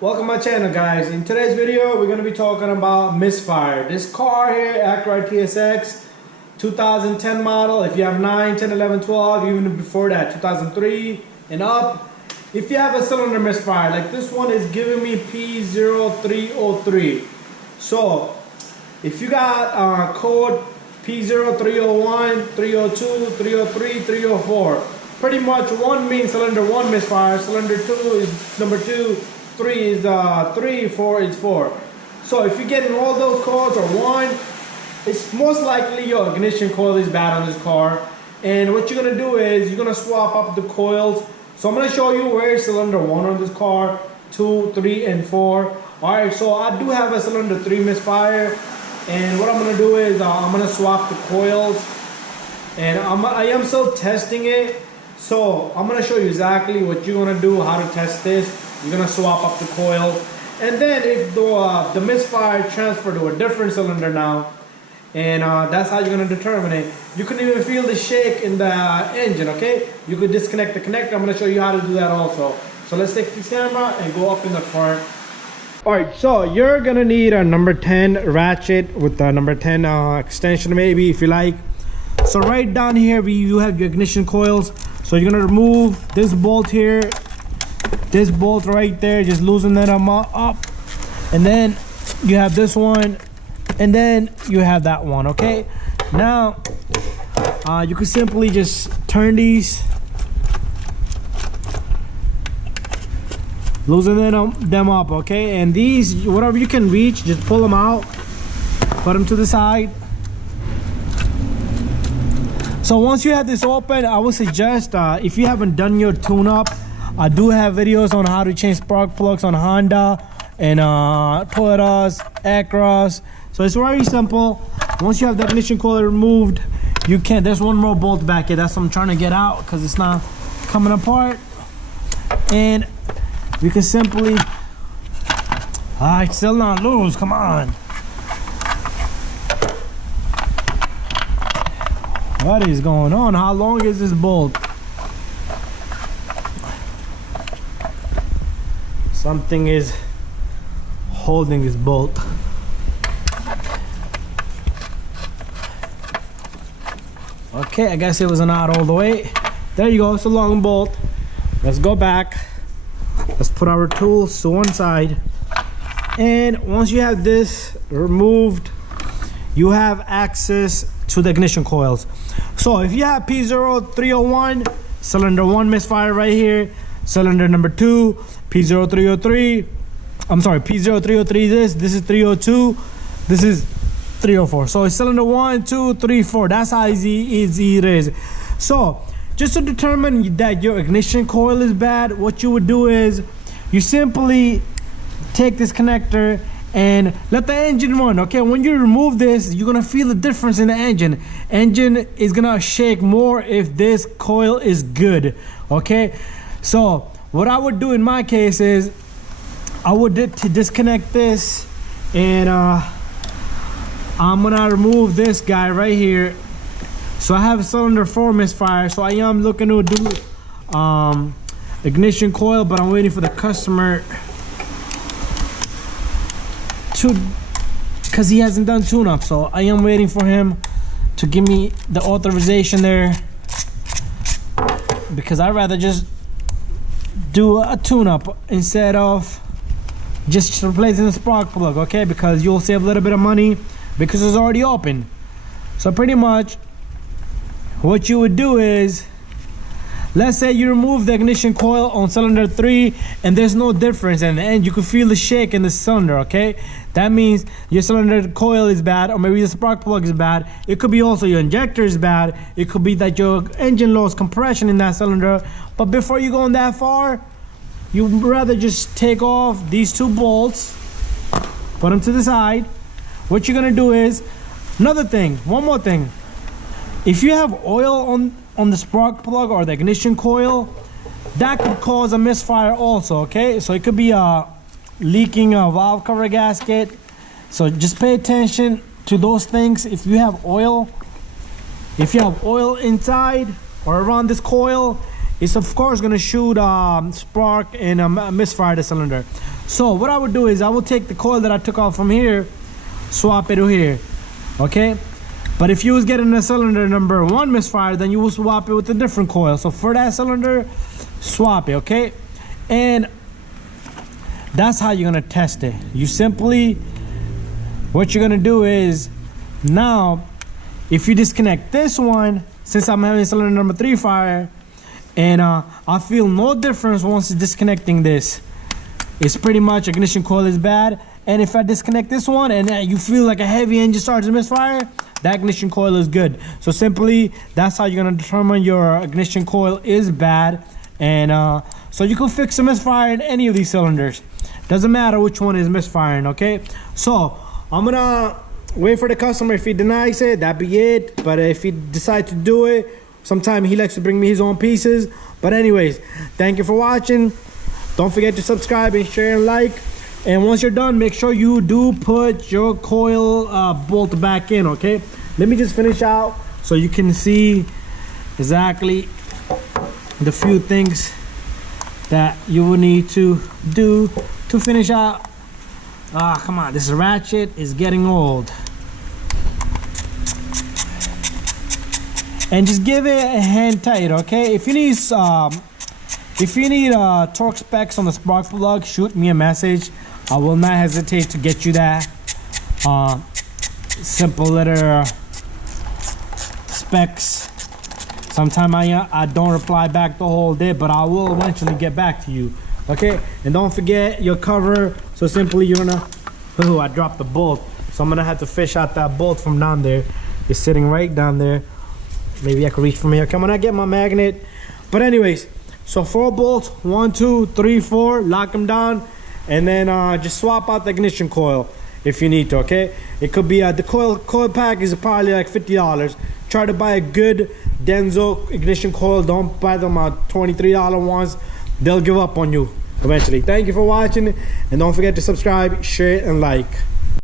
Welcome to my channel, guys. In today's video we're going to be talking about misfire. This car here, Acura TSX 2010 model. If you have 9, 10, 11, 12, even before that, 2003 and up, if you have a cylinder misfire, like this one is giving me p0303. So if you got code p0301, 302, 303, 304, pretty much 1 means cylinder 1 misfire, cylinder 2 is number 2, 3 is 3, 4 is 4. So if you're getting all those codes or 1, it's most likely your ignition coil is bad on this car. And what you're gonna do is you're gonna swap up the coils. So I'm gonna show you where is cylinder 1 on this car, 2, 3, and 4. Alright, so I do have a cylinder 3 misfire. And what I'm gonna do is I'm gonna swap the coils. And I am still testing it. So I'm gonna show you exactly what you're gonna do, how to test this. You're gonna swap up the coils, and then if the misfire transfer to a different cylinder now, and that's how you're gonna determine it. You can even feel the shake in the engine. Okay, you could disconnect the connector. I'm gonna show you how to do that also. So let's take the camera and go up in the front. All right, so you're gonna need a number 10 ratchet with the number 10 extension, maybe, if you like. So right down here you have your ignition coils. So you're gonna remove this bolt here, this bolt right there, just loosen that up, and then you have this one, and then you have that one. Okay, now you can simply just turn these, loosen them up. Okay, and these, whatever you can reach, just pull them out, put them to the side. So once you have this open, I would suggest if you haven't done your tune-up, I do have videos on how to change spark plugs on Honda and Toyotas, Acuras. So it's very simple. Once you have the ignition coil removed, you can, there's one more bolt back here. That's what I'm trying to get out because it's not coming apart. And you can simply, it's still not loose, come on. What is going on? How long is this bolt? Something is holding this bolt. Okay, I guess it was not all the way. There you go, it's a long bolt. Let's go back. Let's put our tools to one side. And once you have this removed, you have access to the ignition coils. So if you have p0301, cylinder 1 misfire right here, cylinder number 2, p0303, I'm sorry, p0303, this is 302, this is 304. So it's cylinder 1, 2, 3, 4. That's how easy it is. So just to determine that your ignition coil is bad, what you would do is you simply take this connector and let the engine run. Okay, when you remove this, you're gonna feel the difference in the engine. Engine is gonna shake more if this coil is good. Okay, so what I would do in my case is I would disconnect this, and I'm gonna remove this guy right here. So I have a cylinder 4 misfire, so I am looking to do ignition coil, but I'm waiting for the customer to, because he hasn't done tune-up. So I am waiting for him to give me the authorization there, because I'd rather just do a tune-up instead of just replacing the spark plug. Okay, because you'll save a little bit of money because it's already open. So pretty much what you would do is, let's say you remove the ignition coil on cylinder 3 and there's no difference, and you can feel the shake in the cylinder. Okay, that means your cylinder coil is bad, or maybe the spark plug is bad. It could be also your injector is bad. It could be that your engine lost compression in that cylinder. But before you go that far, you'd rather just take off these 2 bolts, put them to the side. What you're gonna do is, one more thing, if you have oil on the spark plug or the ignition coil, that could cause a misfire also. Okay, so it could be leaking a valve cover gasket. So just pay attention to those things. If you have oil inside or around this coil, it's of course gonna shoot spark and misfire the cylinder. So what I would do is I will take the coil that I took off from here, swap it to here, okay? But if you was getting a cylinder number 1 misfire, then you will swap it with a different coil. So for that cylinder, swap it, okay? And that's how you're gonna test it. You simply, what you're gonna do is, now, if you disconnect this one, since I'm having cylinder number 3 fire, and I feel no difference once disconnecting this. It's pretty much ignition coil is bad. And if I disconnect this one and you feel like a heavy engine starts to misfire, that ignition coil is good. So simply, that's how you're gonna determine your ignition coil is bad. And so you can fix a misfire in any of these cylinders. Doesn't matter which one is misfiring, okay? So I'm gonna wait for the customer. If he denies it, that be it. But if he decides to do it, sometimes he likes to bring me his own pieces. But anyways, thank you for watching. Don't forget to subscribe and share and like. And once you're done, make sure you do put your coil bolt back in, okay? Let me just finish out so you can see exactly the few things that you will need to do to finish out. Come on, this ratchet is getting old. And just give it a hand tight, okay? If you need torque specs on the spark plug, shoot me a message. I will not hesitate to get you that. Simple little specs. Sometimes I don't reply back the whole day, but I will eventually get back to you, okay? And don't forget your cover. So simply you're gonna, oh, I dropped the bolt. So I'm gonna have to fish out that bolt from down there. It's sitting right down there. Maybe I can reach from here. Come on, I get my magnet. But anyways, so 4 bolts, 1, 2, 3, 4, lock them down. And then just swap out the ignition coil if you need to, okay? It could be, the coil pack is probably like $50. Try to buy a good Denso ignition coil. Don't buy them $23 ones. They'll give up on you eventually. Thank you for watching, and don't forget to subscribe, share, and like.